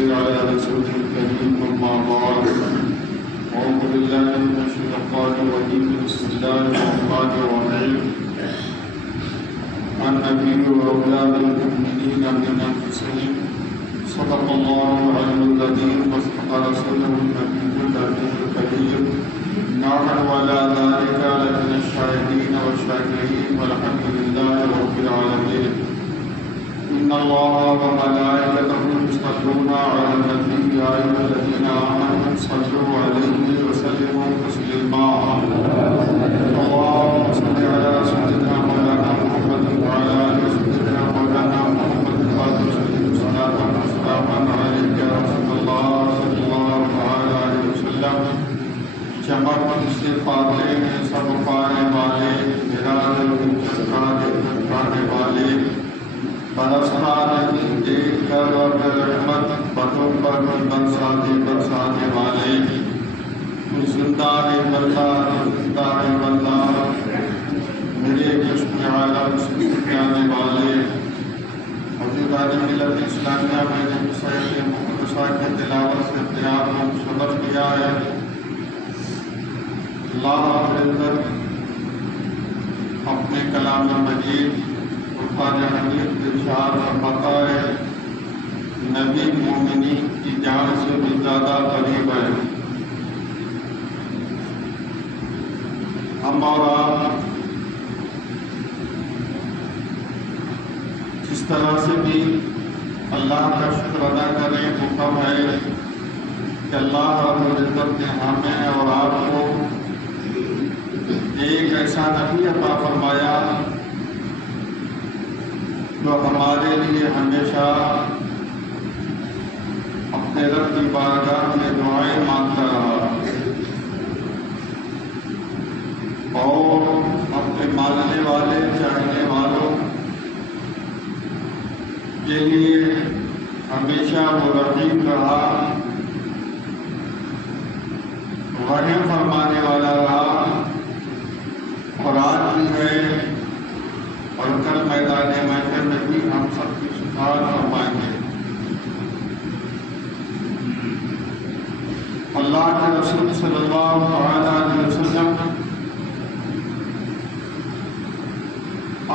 وصل على رسوله الكريم أما بعد أعوذ بالله من الشيطان الرجيم بسم الله الرحمن الرحيم النبي وأولاد المؤمنين من أنفسهم صدق الله العلي العظيم وصدق رسوله النبي الأمين الكريم نحن على ذلك لمن الشاهدين والشاكرين والحمد لله رب العالمين إن الله وملائكته يصلون على النبي يا أيها الذين آمنوا صلوا عليه وسلموا تسليما اللهم صل على سيدنا مولانا محمد وعلى آل سيدنا مولانا محمد صلاة وسلاما عليك يا رسول الله صلى الله تعالى عليه وسلم چمک سے پاتے ہیں سب پانے والے میراج چمکانے والے برستا نہیں دیکھ کر اور رحمت بتوں پر برسانے والے زندہ ہے بندہ میرے جشن عالم سے جانے والے حضرت ملت اسلامیہ میں نے سید مقدسہ کی تلاوت سے اپنے آپ کو سبق دیا ہے اللہ رب العزت اپنے کلام مجید قرآن حمید ارشاد فرماتا ہے نبی مومنی کی جان سے بھی زیادہ قریب ہے. ہم اور آپ جس طرح سے بھی اللہ کا شکر ادا کریں حکم ہے کہ اللہ رب العزت نے ہمیں اور آپ کو ایک ایسا نبی عطا فرمایا جو ہمارے لیے ہمیشہ اپنے رب کی بارگاہ میں دعائیں مانگتا رہا اور اپنے ماننے والے چاہنے والوں کے لیے ہمیشہ وہ رحیم رہا رحم فرمانے والا رہا اور آج بھی ہے اور کل میدان محشر میں بھی ہم سب کی شفاعت فرمائیں گے. اللہ کے رسول صلی اللہ علیہ وسلم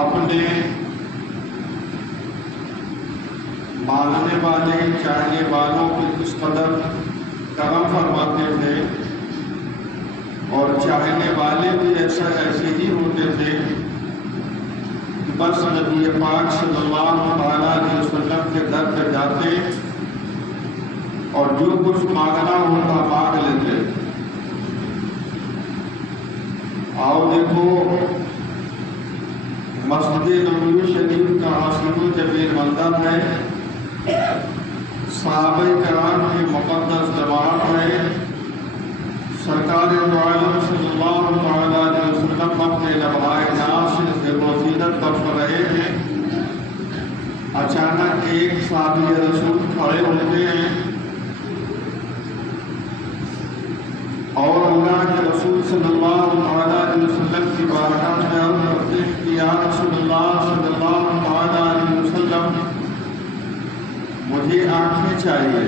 اپنے ماننے والے چاہنے والوں کے کس قدر کرم فرماتے تھے اور چاہنے والے بھی ایسے ہی ہوتے تھے کہ بس نبی پاک صلی اللہ علیہ وسلم کے در پہ جاتے اور جو کچھ مانگنا ہوتا مانگ لیتے. آؤ دیکھو مسجد نبوی شریف کا حسن و جمیل منظر ہے، صحابہ کرام کی مقدس جماعت ہے. سرکار دو عالم صلی اللہ علیہ وسلم اپنے لبھائے ناز سے ذکر و زینت بخش رہے ہیں. اچانک ایک صحابی رسول کھڑے ہوتے ہیں اور اللہ کے رسول صلی اللہ علیہ وسلم کی بارگاہ میں عرض کرتے ہیں کہ یا رسول اللہ صلی اللہ علیہ وسلم مجھے آنکھیں چاہیے.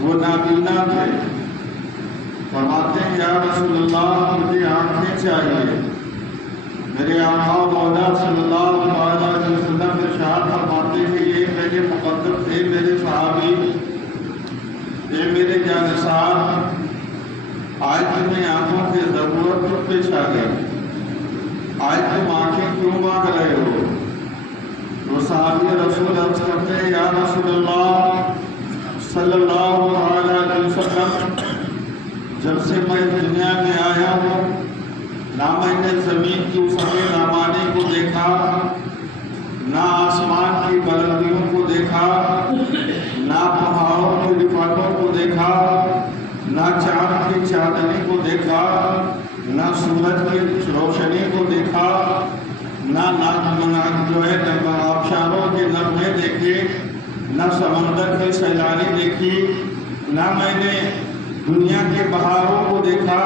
وہ نابینا تھے. فرماتے ہیں یا رسول اللہ مجھے آنکھیں چاہیے. میرے آقا مولا صلی اللہ علیہ وسلم ارشاد فرماتے ہیں یہ میرے مقدم تھے، میرے صحابی، یہ میرے جانثار، آج تمہیں آنکھوں کی ضرورت تو پیش آ گئی، آج تم آنکھیں کیوں مانگ رہے ہو؟ وہ صحابی رسول عرض کرتے ہیں یا رسول اللہ صلی اللہ علیہ وسلم جب سے میں دنیا میں آیا ہوں نہ میں نے زمین کی سفید آبادی کو دیکھا، نہ آسمان کی بلندیوں کو دیکھا، نہ پہاڑوں کی رفاقوں کو دیکھا، نہ چاند کی چاندنی کو دیکھا، نہ سورج کی روشنی کو دیکھا، نہ جو ہے آبشاروں کے نغمے دیکھے، نہ سمندر کی سیلانی دیکھی، نہ میں نے دنیا کے بہاروں کو دیکھا،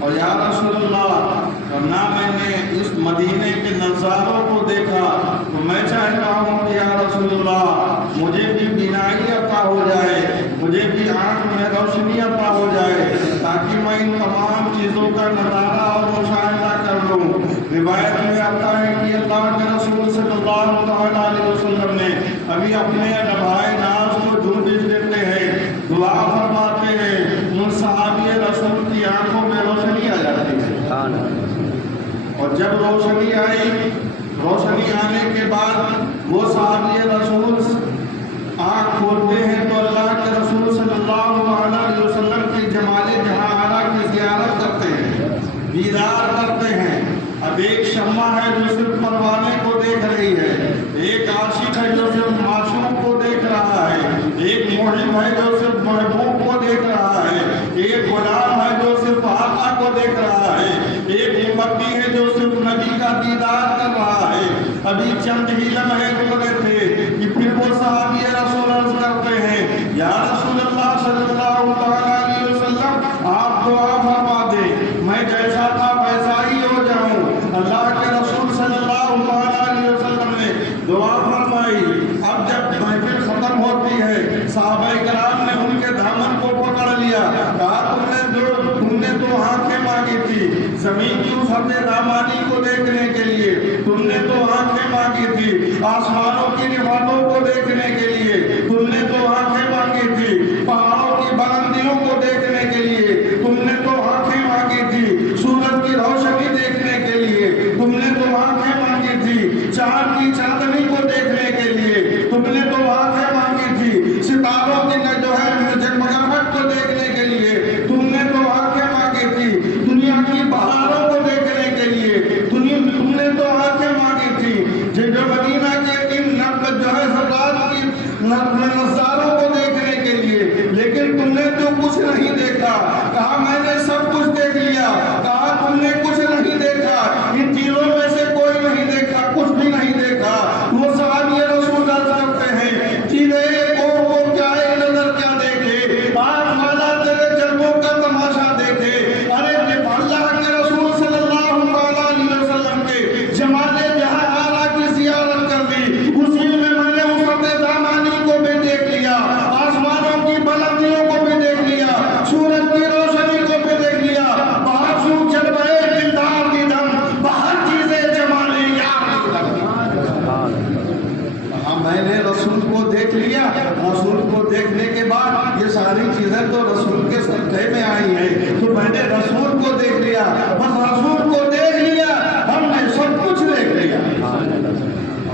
اور یا رسول اللہ نہ میں نے اس مدینے کے نظاروں کو دیکھا. تو میں چاہتا ہوں کہ یا رسول اللہ مجھے بھی بینائی عطا ہو روشنی عطا ہو جائے تاکہ میں ان تمام چیزوں کا نظارہ اور مشاہدہ کر لوں۔ روایت میں آتا ہے کہ اللہ کے رسول صلی اللہ علیہ وسلم نے ابھی اپنے نبھائے ناز کو جھونجھ دیتے ہیں، دعا فرماتے ہیں، ان صحابی رسول کی آنکھوں میں روشنی آ جاتی ہے، اور جب روشنی آئی، روشنی آنے کے بعد وہ صحابی رسول آنکھ کھولتے ہیں تو اللہ کے رسول صلی اللہ علیہ وسلم کی جمال جہاں کی زیارت کرتے ہیں، دیدار کرتے ہیں۔ اب ایک شمع ہے جو صرف پروانے کو دیکھ رہی ہے، ایک عاشق ہے جو صرف معشوق کو دیکھ رہا ہے، ایک محب ہے جو صرف محبوب کو دیکھ رہا ہے، ایک غلام ہے جو صرف آقا کو دیکھ رہا ہے، ایک امتی ہے جو صرف نبی کا دیدار کر رہا ہے۔ ابھی چند ہی لمحے گزرے تھے کہ پھر وہ صحابی رسول عرض کرتے ہیں، یا رسول اللہ صلی اللہ علیہ وسلم آپ دعا فرما دیں، میں جیسا تھا ویسا ہی ہو جاؤں۔ اللہ کے رسول صلی اللہ علیہ وسلم نے دعا فرمائی۔ اب جب محفل ختم ہوتی ہے، صحابہ کرام نے ان کے دامن کو پکڑ لیا، کہا تم نے تو آنکھیں مانگی تھی زمین کی اس حد دامانی کو دیکھنے کے لیے، تم نے تو آنکھیں مانگی تھی آسمانوں کی نعمتوں کو دیکھنے کے لیے، تم نے تو آنکھیں مانگی تھی پہاڑوں کی بلندیوں کو دیکھنے کے لیے، تم نے تو آنکھیں مانگی تھی سورج کی روشنی دیکھنے کے لیے، تم نے تو آنکھیں مانگی تھی چاند کی چاندنی کو دیکھنے کے لیے، تم نے تو آنکھیں مانگی تھی ستاروں کی جو ہے جگمگاہٹ کو دیکھنے کے لیے، تم نے تو آنکھیں مانگی تھی دنیا کی بہاروں کو دیکھنے کے لیے، تم نے تو آنکھیں مانگی تھی جو مدینہ کے ان جو ہے سرات کی نظاروں کو دیکھنے کے لیے، لیکن تم نے تو کچھ نہیں دیکھا۔ کہا میں نے سب کچھ دیکھ لیا۔ کہا تم نے کچھ نہیں دیکھا، ان چیزوں میں سے کوئی نہیں دیکھا، کچھ بھی نہیں دیکھا۔ وہ صحابی رسول عرض کرتے ہیں چیزیں وہ کیا ہے نظر کیا دیکھے، آنکھ والا تیرے جلووں کا تماشا دیکھے۔ ارے اللہ کے رسول صلی اللہ علیہ وسلم کے جمال جہاں آرا کی زیارت کر دی، اسی میں میں نے اس حد دامانی کو بھی دیکھ لیا، آسمانوں کی بلندیوں کو بھی دیکھ لیا، سورج کی روشنی کو بھی دیکھ لیا، باہر سو جلوے دلدار کی دم باہر چیزیں جمال یار میں نے رسول کو دیکھ لیا۔ رسول کو دیکھنے کے بعد یہ ساری چیزیں تو رسول کے صدقے میں آئی ہیں، تو میں نے رسول کو دیکھ لیا، بس رسول کو دیکھ لیا، ہم نے سب کچھ دیکھ لیا۔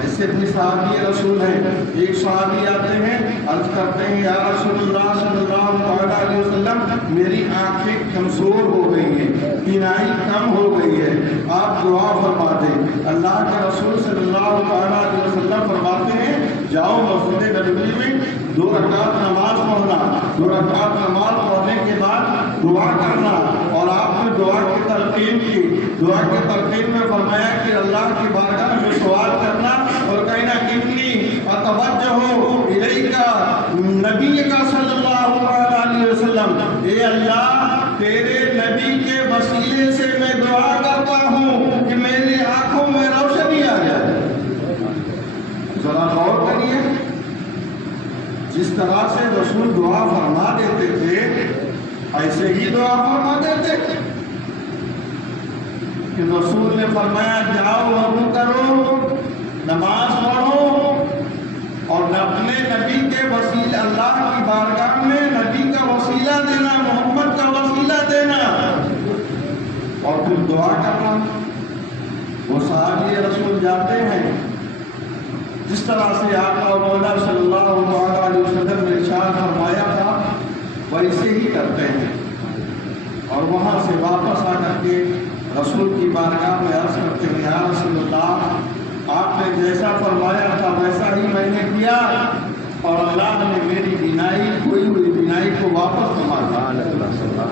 ایسے بھی صحابی رسول ہیں۔ ایک صحابی آتے ہیں، عرض کرتے ہیں یا رسول اللہ صلی اللہ علیہ وسلم میری آنکھیں کمزور ہو گئی ہیں، بینائی کم ہو گئی ہے، آپ دعا فرما دیں۔ اللہ کے رسول صلی اللہ علیہ وسلم فرماتے ہیں جاؤ مسجد نبوی میں 2 رکعت نماز پڑھنا، 2 رکعت نماز پڑھنے کے بعد دعا کرنا، اور آپ نے دعا کی تلقین کی۔ دعا کی تلقین میں فرمایا کہ اللہ کی بارگاہ میں سوال کرنا اور کہنا انی اتوجہ الیکا نبی کا صلی اللہ علیہ وسلم، اے اللہ تیرے نبی کے وسیلے سے میں دعا کرتا ہوں کہ میری آنکھوں میں روشنی آ جائے۔ ذرا غور کریے، جس طرح سے رسول دعا فرما دیتے تھے ایسے ہی دعا فرما دیتے تھے کہ رسول نے فرمایا جاؤ وضو کرو، نماز پڑھو، اور اپنے نبی کے وسیلے اللہ کی بارگاہ میں نبی کا وسیلہ دینا، محمد کا وسیلہ دینا، اور پھر دعا کرنا۔ وہ صحابی رسول جاتے ہیں، جس طرح سے آپ اور مولا صلی اللہ علیہ وسلم نے ارشاد فرمایا تھا ویسے ہی کرتے ہیں، اور وہاں سے واپس آ کر کے رسول کی بارگاہ میں عرض کرتے ہیں یا رسول اللہ آپ نے جیسا فرمایا تھا ویسا ہی میں نے کیا، اور اللہ نے میری بینائی کھوئی ہوئی بینائی کو واپس فرما دیا۔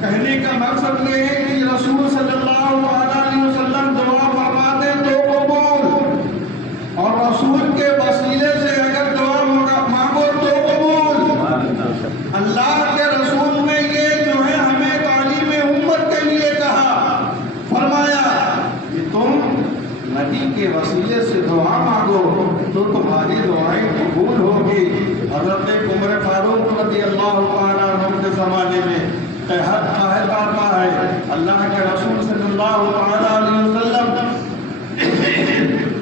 کہنے کا مقصد یہ ہے کہ رسول صلی اللہ علیہ وسلم دعا فرما دیں تو قبول، اور رسول کے وسیلے سے اگر دعا مانگو تو قبول۔ اللہ کے رسول نے یہ جو ہے ہمیں تعلیم امت کے لیے کہا، فرمایا کہ تم نبی کے وسیلے سے دعا مانگو تو تمہاری دعائیں قبول ہوگی۔ حضرت عمر فاروق رضی اللہ عنہ زمانے میں قحط آتا ہے، اللہ کے رسول صلی اللہ علیہ وسلم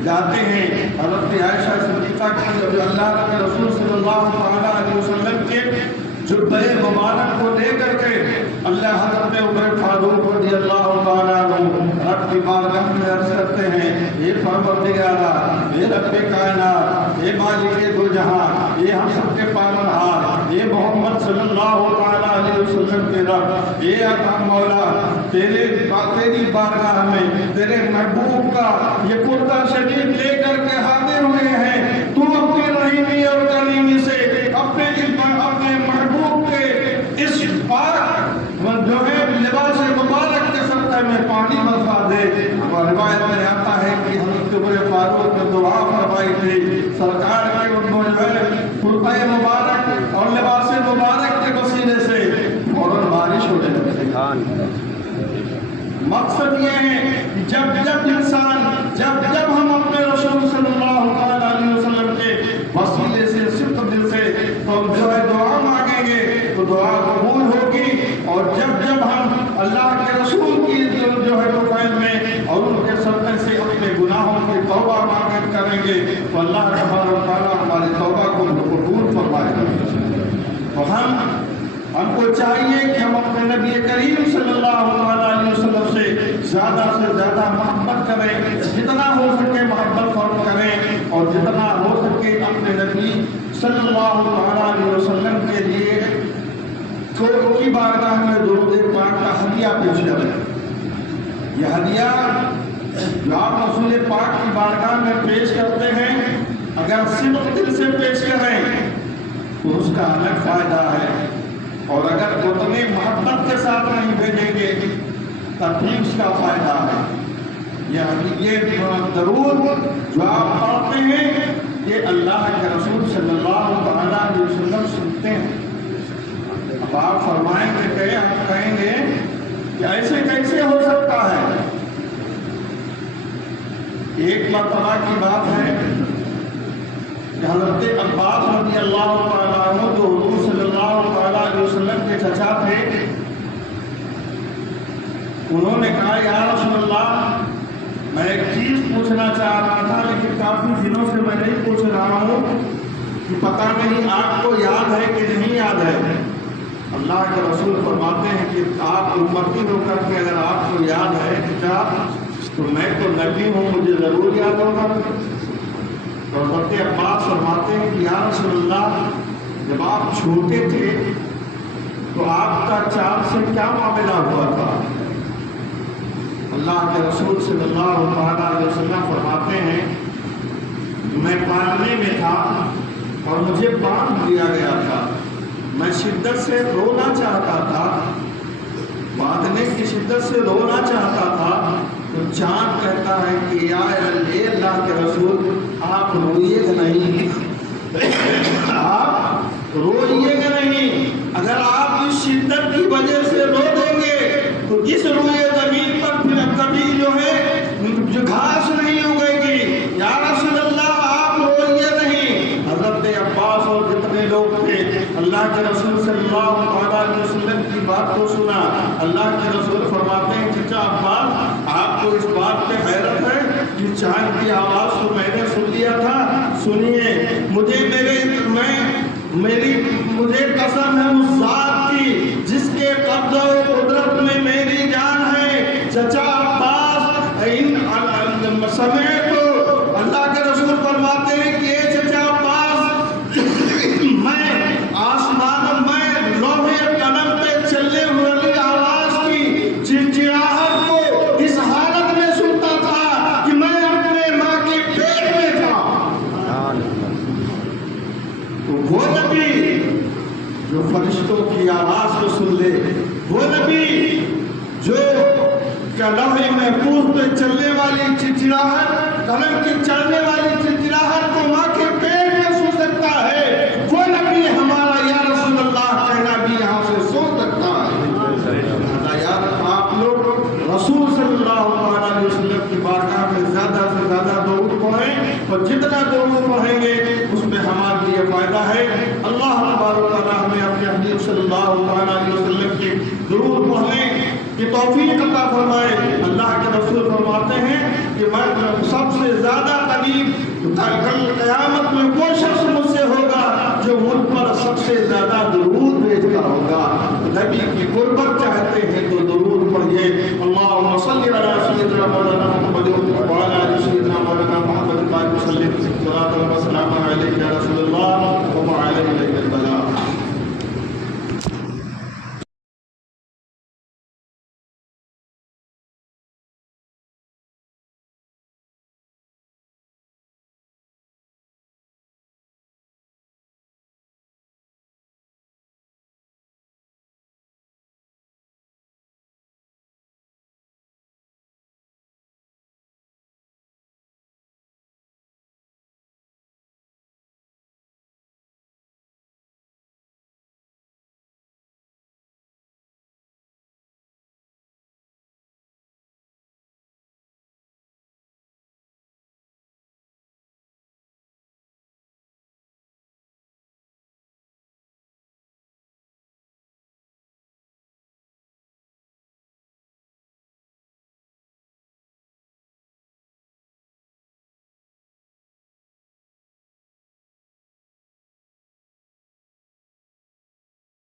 جاتے ہیں حضرت عائشہ صدیقہ کی اللہ کے رسول صلی اللہ علیہ وسلم کے جبہ مبارک کو لے کر کے اللہ حضرت عمر فاروق رضی اللہ تعالیٰ عنہ رب کی بارگاہ میں عرض کرتے ہیں، اے پروردگارا، اے رب کائنات، اے مالک دو جہاں، اے ہم سب کے پالنہار، اے محمد صلی اللہ علیہ وسلم کے رب، اے اکرم مولا، تیری بارگاہ میں تیرے محبوب کا یہ کرتا شریف لے کر کے حاضر ہوئے ہیں، تو اپنی رحیمی اور کریمی سے اپنے محبوب کے اس پاک جو ہے لباس مبارک کے صدقے میں پانی برسا دے۔ اور روایت میں آتا ہے کہ حضرت عمر فاروق نے دعا فرمائی تھی، سرکار کے جو ہے کرتہ مبارک اور لباس مبارک کے وسیلے سے فوراً بارش ہونے لگی۔ مقصد یہ ہے جب ہم اپنے رسول صلی اللہ علیہ وسلم کے وسیلے سے صدق دل سے جو ہے دعا مانگیں گے تو دعا قبول ہوگی، اور جب ہم اللہ کے رسول کی جو ہے توفیل میں اور ان کے صدقے سے اپنے گناہوں کی توبہ مانگ کریں گے تو اللہ تبارک و تعالیٰ ہماری توبہ کو قبول فرمائے گا۔ تو ہم کو چاہیے کہ ہم اپنے نبی کریم صلی اللہ علیہ وسلم سے زیادہ محبت کریں، جتنا ہو سکے محبت فرم کریں، اور جتنا ہو سکے اپنے نبی صلی اللہ علیہ وسلم کے لیے کی بارگاہ میں درود پاک کا ہدیہ پیش کریں۔ یہ ہدیہ جو آپ رسول پاک کی بارگاہ میں پیش کرتے ہیں، اگر صدق دل سے پیش کریں تو اس کا الگ فائدہ ہے، اور اگر اتنے محبت کے ساتھ نہیں بھیجیں گے تب بھی اس کا فائدہ ہے۔ یہ درود جو آپ پڑھتے ہیں یہ اللہ کے رسول صلی اللہ علیہ وسلم سنتے ہیں۔ اب آپ فرمائیں گے، آپ کہیں گے کہ ایسے کیسے ہو سکتا ہے؟ ایک مرتبہ کی بات ہے کہ حضرت عباس رضی اللہ تعالیٰ عنہ جو حضور صلی اللہ علیہ وسلم کے چچا تھے، انہوں نے کہا یا رسول اللہ، میں ایک چیز پوچھنا چاہ رہا تھا لیکن کافی دنوں سے میں نہیں پوچھ رہا ہوں کہ پتہ نہیں آپ کو یاد ہے کہ نہیں یاد ہے۔ اللہ کے رسول فرماتے ہیں کہ آپ امتی ہو کر کے اگر آپ کو یاد ہے چچا تو میں تو نبی ہوں، مجھے ضرور یاد ہوگا۔ تو حضرت عباس فرماتے ہیں کہ یا رسول اللہ، جب آپ چھوٹے تھے تو آپ کا چاند سے کیا معاملہ ہوا تھا؟ اللہ کے رسول صلی اللہ علیہ وسلم فرماتے ہیں میں پالنے میں تھا اور مجھے باندھ دیا گیا تھا، میں شدت سے رونا چاہتا تھا، باندھنے کی شدت سے رونا چاہتا تھا تو چاند کہتا ہے کہ یا اللہ کے رسول آپ روئیے گا نہیں، آپ روئیے گا نہیں، اگر آپ اس شدت کی وجہ سے رو دیں گے تو اس روئے زمین پر پھر کبھی جو ہے گھاس نہیں اگے گی، یا رسول اللہ آپ روئیے نہیں۔ حضرت عباس اور جتنے لوگ تھے اللہ کے رسول صلی اللہ علیہ وسلم کی بات کو سنا۔ اللہ کے رسول فرماتے ہیں چچا عباس، آپ کو اس بات پہ حیرت ہے کہ چاند کی آواز تو میں نے سن لیا تھا، سنیے مجھے قسم ہے اس ذات کی جس کے قبضہ و قدرت میں میری جان ہے، چچا عباس سمے تو اللہ کے رسول فرماتے ہیں کہ اے چچا عباس، میں آسمان میں لوہے قلم پہ چلنے والی آواز کی چڑچڑاہٹ کو اس حالت میں سنتا تھا کہ میں اپنے ماں کے پیٹ میں تھا۔ تو وہ نبی جو فرشتوں کی آواز کو سن لے، وہ نبی جو لوہے محفوظ پہ چلنے والی چڑچڑاہٹ، قلم کی چلنے والی چڑچڑاہٹ کو ماں کے پیٹ میں سن سکتا ہے، وہ نبی ہمارا یا رسول اللہ کہنا بھی یہاں سے سن سکتا ہے۔ یار آپ لوگ رسول صلی اللہ علیہ وسلم کی بارگاہ میں زیادہ سے زیادہ درود پڑھیں، اور جتنا درود پڑھیں گے اس میں ہمارے لیے فائدہ ہے۔ اللہ تبارک و تعالیٰ ہمیں اپنے حبیب صلی اللہ علیہ وسلم کی درود پڑھنے کی توفیق عطا فرمائے۔ اللہ کے رسول فرماتے ہیں کہ میں سب سے زیادہ قریب کل قیامت میں کوئی شخص مجھ سے ہوگا جو مجھ پر سب سے زیادہ درود بھیجتا ہوگا۔ نبی کی قربت چاہتے ہیں تو درود پڑھیے۔ اللہم صلی علی سیدنا مولانا محمد وعلی